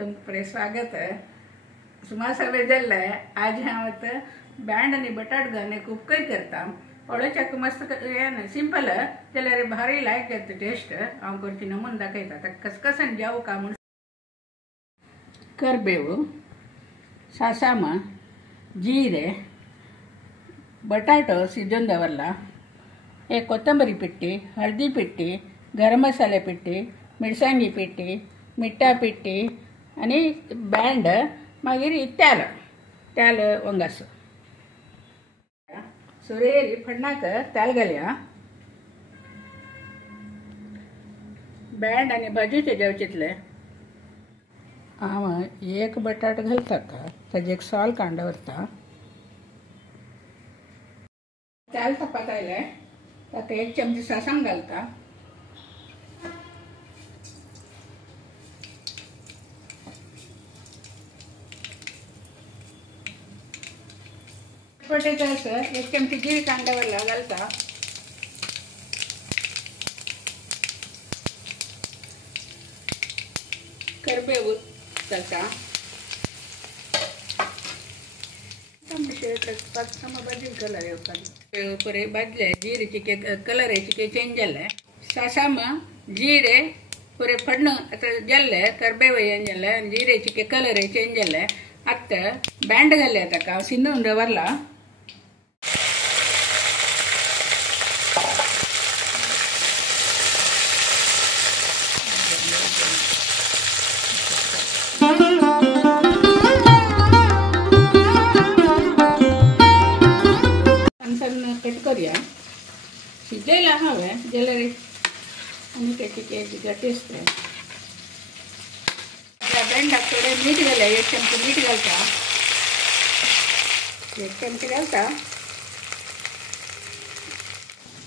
तुमचे स्वागत आहे. सुमा सगळे जाल्ले आज हांव बँड आनी बटाट घालून एक उपकार करता. ओळ्याच्या मस्त सिंपल जाल्यार भारी लायक येता टेस्ट. हांव करची नमून दाखयता. कसकसन जावं का म्हूण करबेव, सासाम, जीरे, बटाटो सिजोवन दवरला, एक कोथंबरी पिट्टी, हळदी पिट्टी, गरम मसाले पिट्टी, मिरसांगी पिट्टी, मिठा पिट्टी आनी बँड मागीर त्याल वंगास सुरेरी फडनाक त्याल घालया. बँड आनी भाजूचे जेवचितले हांव एक बटाट घालता ताजे एक साल कांड व्हरता. त्याल तापत आयले ताका एक चमची सासांग घालता. पोटेटोस एक चमची जीरे कांदा घालता. करबेव घालता. भाजी कलर येवपाक बरे भाजले. जीरेचे कलराचे चेंज जाले. सासाम जीरे पुरे फडण आता जाल्ले. करबेव हें जालें आनी जीरेचे कलर चेंज जाले. आतां बँड घाले ताका हांव सिंदून दवरला. कट करूया. शिजयला हांवें जाल्यार आनी तेची टेस्ट आहे. बँडाक थोडे मीठ घालया. एक चमची मीठ घालता. एक चमची घालता.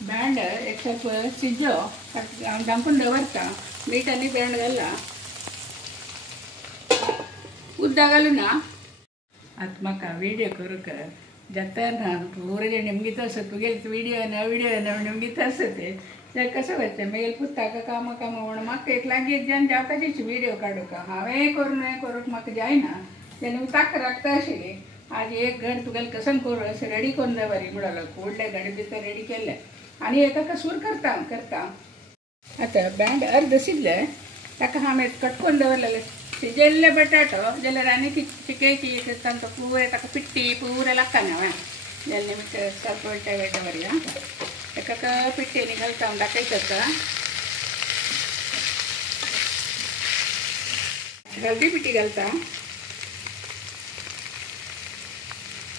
बँड एक ಸ್ವಲ್ಪ शिजो हांव धांपून दवरता. मीठ आनी बँड घालला. उदक घालूना. आतां म्हाका विडियो करूंक जाता ना. ಊರಿಗೆ ನಿಮಗೆ ತೋರಿಸೋದು ವಿಡಿಯೋ ನಿಮಗೆ ತೋರಿಸುತ್ತೆ. कसं व्हायचं मेल पुस्तका कामा म्हणून म्हाका एक लागीं जेन्ना जावपाचीच विडियो काडूंक हांवें करूंक म्हाका जायना. तेन्ना ताका राखता आशिल्ली. आज एक घंट तुगेलें कसन करूं अशें रेडी करून दवरी म्हणलो. व्हडले घडे भितर रेडी केले आनी एका सूर करता. आतां बँड अर्द शिजले ताका हांवें कट करून दवरलेले शिजयल्ले बटाटो जाल्यार आनी चिकेची तांकां पुरे ताका पिट्टी पुरे लागता न्ही. हांवें जाल्यार मीठ ಸ್ವಲ್ಪ वेळ दवरया. एका पिट्टेनी घालता हांव दाखयता. हळदी पिट्टी घालता.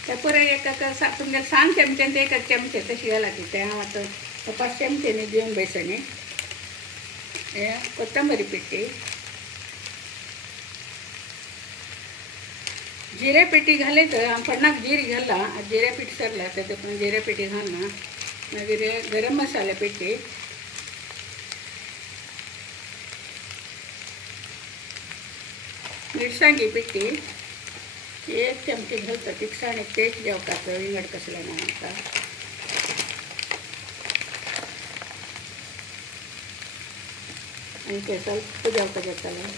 ते पुरे एक तुमगेले 3 चमचे एक चमचे तशी घाला. ते हांव आतां 5 चमचेनी दिवन बेसनी. हे कोथंबरी पिट्टी, जिरे पिठी घाले तर हांव फडनाक जीरे घालला. जिरे पीठ सरला तेतून जिरे पिठी घालना. मागीर गरम मसाले पिठी, मिरसांगी पिठी एक चमची घालता. तिखसाण एक टेस्ट जेवपाक विंगड कसले ना आमकां. आनी ते ಸ್ವಲ್ಪ जेवपाक येतालें.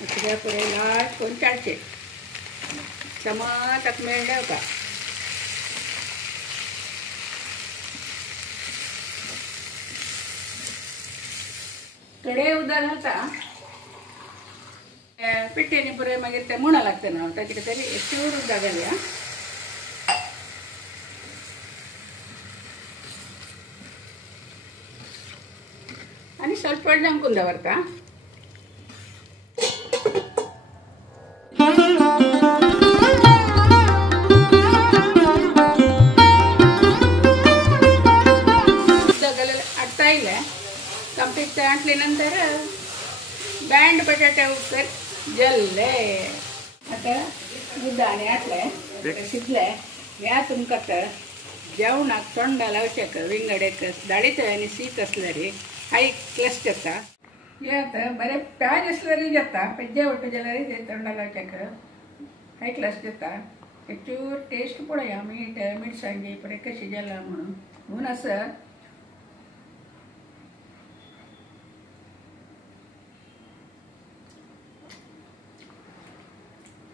तुझ्या पुढे लास्ट कोण काढचे समात मेळ्ळ्या का. थोडे उदक घालता. पिट्टेनी पुरे मागीर ते मुणा लागता ना. ताचे तरी चूर उदक घालया. आनी ಸ್ವಲ್ಪ झांकून दवरता. आटता येयले कंप्लीट आटले नंतर बँड बटाटे उपकर जल्ले. आतां उदक आटले शिजले. ह्या तुमकां जेवणाक तोंडा लावचेक विंगड एक दाडीत आनी शीत आसल्यार हाय क्लस्ट जाता. हे आतां बरें प्याज आसल्यार जाता. पेज्जे वट्ट जाल्यार ते तोंडा लावचेक हाय क्लस्ट जाता. एक चूर टेस्ट पळया. मीठ मिरसांगी पुरे कशी जाला म्हणून. म्हणून आसा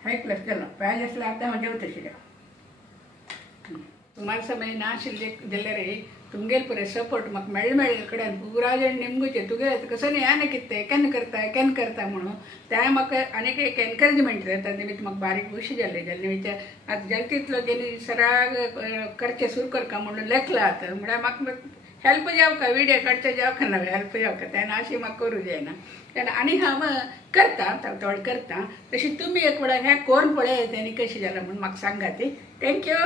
ऐकलंच त्याला पाहिजे असलं आता म्हणजे होतं शिल्या तुम्हाला समय नाशिल्ले जाल्यार तुमगेर पळय सपोर्ट म्हाका मेळ्ळे कडेन पुरा जाण निमगुचे तुगे कसं न्ही आनी कितें केन्ना करता म्हणून त्या म्हाका आनीक एक एनकरेजमेंट जाता निमित्त म्हाका बारीक उशी जाल्ले जाल्यार विचार आतां जाल तितलो गेली सराग करचे सुरू करता म्हणून लेखला आतां म्हळ्यार म्हाका हेल्प जावका विडियो काडचे जावका ना हेल्प जावका तेन्ना अशी म्हाका करूं जायना तेन्ना आनी हांव करता थोडें करता तशी तुमी एक वेळा हें करून पळयात आनी कशें जालां म्हणून म्हाका सांगात थँक्यू